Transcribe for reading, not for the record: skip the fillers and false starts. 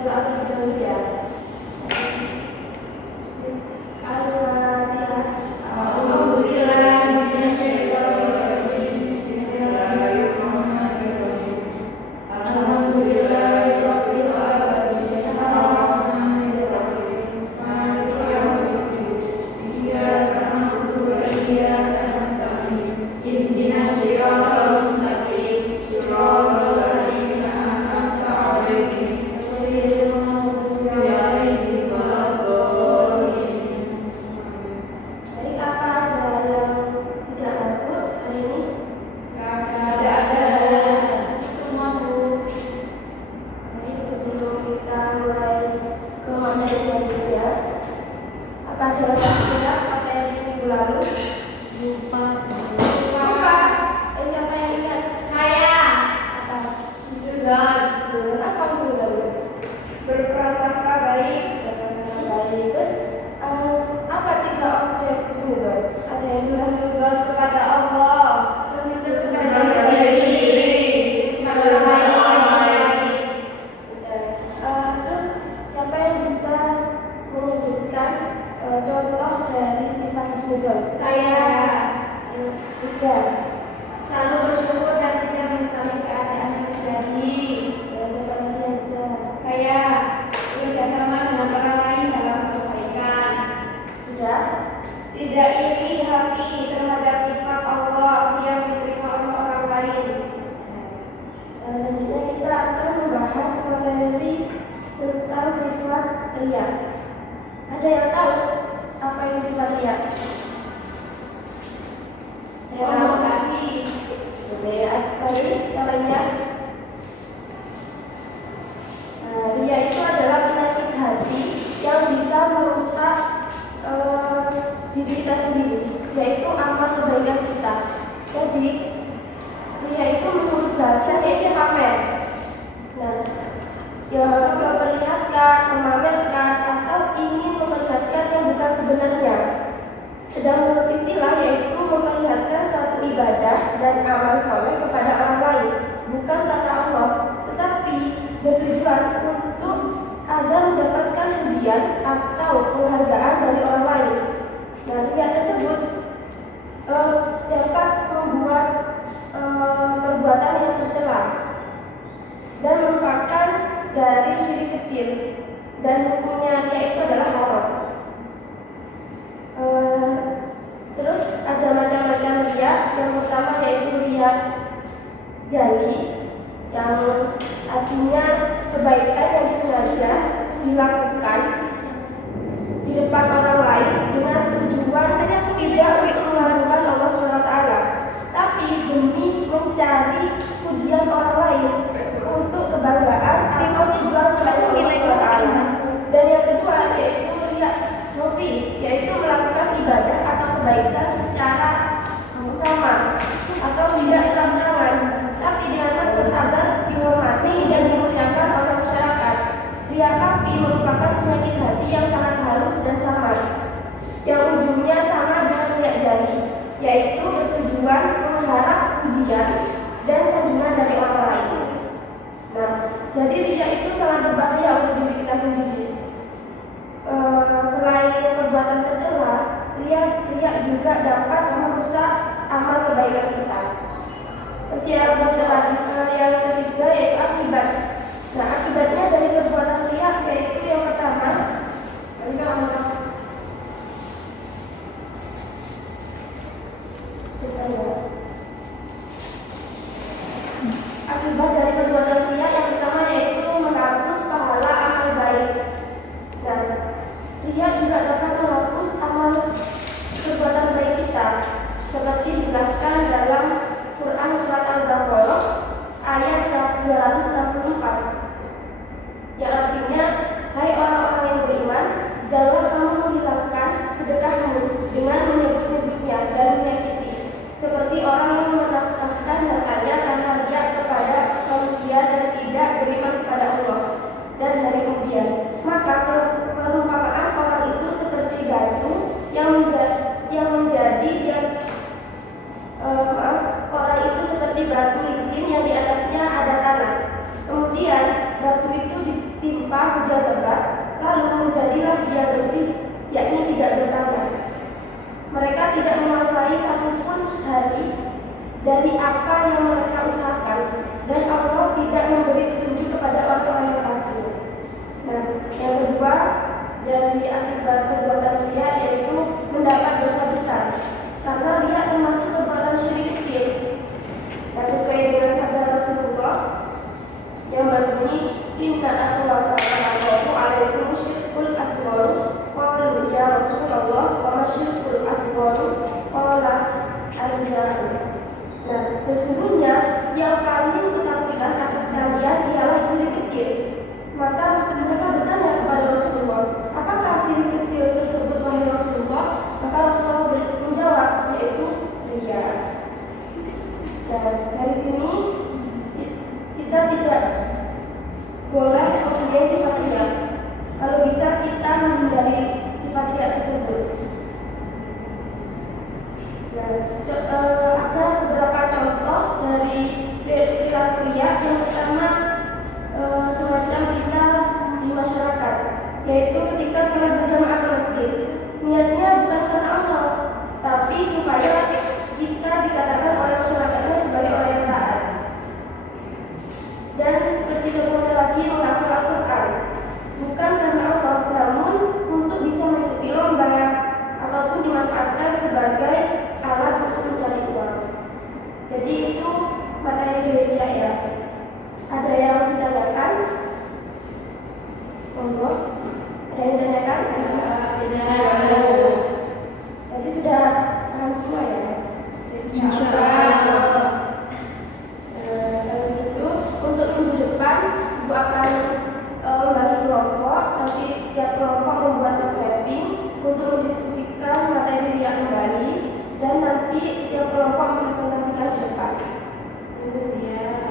berdoa terlebih dahulu ya. Al-Fatihah. Berprasangka baik. Terus apa 3 objek husnuzon? Ada yang bisa husnuzon kepada Allah, husnuzon kepada diri sendiri, kepada orang lain. Terus siapa yang bisa menyebutkan contoh dari sifat husnuzon? Saya. Yang ketiga, Selalu bersyukur dan tidak menyesali keadaan yang terjadi. siapa lagi yang bisa? Saya bekerjasama dengan orang lain dalam kebaikan. Sudah? Tidak iri hati terhadap nikmat Allah yang diterima oleh orang lain. Selanjutnya kita akan membahas materi tentang sifat riya. Ada yang tahu apa itu sifat riya? Sombong hati. Yang lainnya? Riya itu adalah penyakit hati yang bisa merusak diri kita sendiri, yaitu amal kebaikan kita. Jadi riya itu menurut bahasa itu pamer. Nah, yang memperlihatkan, memamerkan, atau ingin memperlihatkan yang bukan sebenarnya. Sedang menurut istilah yaitu memperlihatkan suatu ibadah dan amal soleh kepada orang lain, bukan kata Allah, tetapi bertujuan untuk agar mendapatkan pujian atau penghargaan dari orang lain. Nah, riya tersebut dapat membuat perbuatan yang tercela dan merupakan dari syirik kecil, dan hukumnya riya itu adalah haram. Terus ada macam-macam riya. Yang pertama yaitu riya jali, yang artinya kebaikan yang disengaja dilakukan di depan orang lain dengan tujuan tidak untuk mengharumkan Allah SWT, tapi demi mencari pujian orang lain untuk kebanggaan atau tujuan selain Allah SWT. Dan yang kedua yaitu riya mufi, yaitu melakukan ibadah atau kebaikan secara sama atau tidak terang-terangan, tapi dengan maksud agar dihormati dan dimuliakan oleh masyarakat. Riya kafi merupakan penyakit hati yang sangat halus dan samar, yang ujungnya sama dengan riya jali, yaitu bertujuan mengharap pujian dan sanjungan dari orang lain. Nah, jadi riya itu sangat berbahaya untuk diri kita sendiri. Selain perbuatan tercela, riya juga dapat merusak amal kebaikan kita. Terus yang ketiga yaitu akibat. Nah, akibatnya dari perbuatan riya yaitu yang pertama, akibat dari perbuatan riya yang pertama yaitu menghapus pahala amal baik. Dan riya juga dapat menghapus amal perbuatan baik kita, seperti dijelaskan dalam Quran surat Al-Baqarah ayat 264. batu itu ditimpa hujan lebat, lalu menjadilah dia bersih, yakni tidak bertanda. Mereka tidak menguasai satupun hari dari apa yang mereka usahakan, dan Allah tidak memberi petunjuk kepada orang-orang yang kafir. Nah, yang kedua dari akibat perbuatan riya yaitu mendapat dosa besar, karena riya termasuk perbuatan syirik kecil. Dan sesuai dengan sabda Rasulullah yang berbunyi, Inna akhwafa Allahu alaikum syirkul asghar. Qalu ya Rasulullah wa ma syirkul asghar? Qala al-jahl. Nah, sesungguhnya yang paling kutakutan atas kalian ialah syirik kecil. Maka mereka bertanya kepada Rasulullah, apakah syirik kecil tersebut wahai Rasulullah? Maka Rasulullah menjawab, yaitu riya. Nah, dari sini kita tidak boleh mempunyai sifat riya. Kalau bisa kita menghindari sifat riya tersebut. Nah, ada beberapa contoh dari perilaku riya. Yang pertama, semacam kita di masyarakat, yaitu ketika sholat berjamaah ke masjid, niatnya bukan karena Allah, tapi supaya kita dikatakan oleh masyarakatnya sebagai orang yang taat. Dan seperti contohnya lagi menghafal Al-Quran, bukan karena Allah, namun untuk bisa mengikuti lomba ataupun dimanfaatkan sebagai alat untuk mencari uang. Jadi itu materi dari riya ya. Ada yang ditanyakan? Monggo. Ada yang ditanyakan? Tidak. Jadi sudah paham semua ya? Insyaallah. Kalau gitu, untuk minggu depan Ibu akan membagi kelompok. Nanti setiap kelompok membuat mapping untuk mendiskusikan materi riya kembali, dan nanti setiap kelompok mempresentasikan di depan. Ya.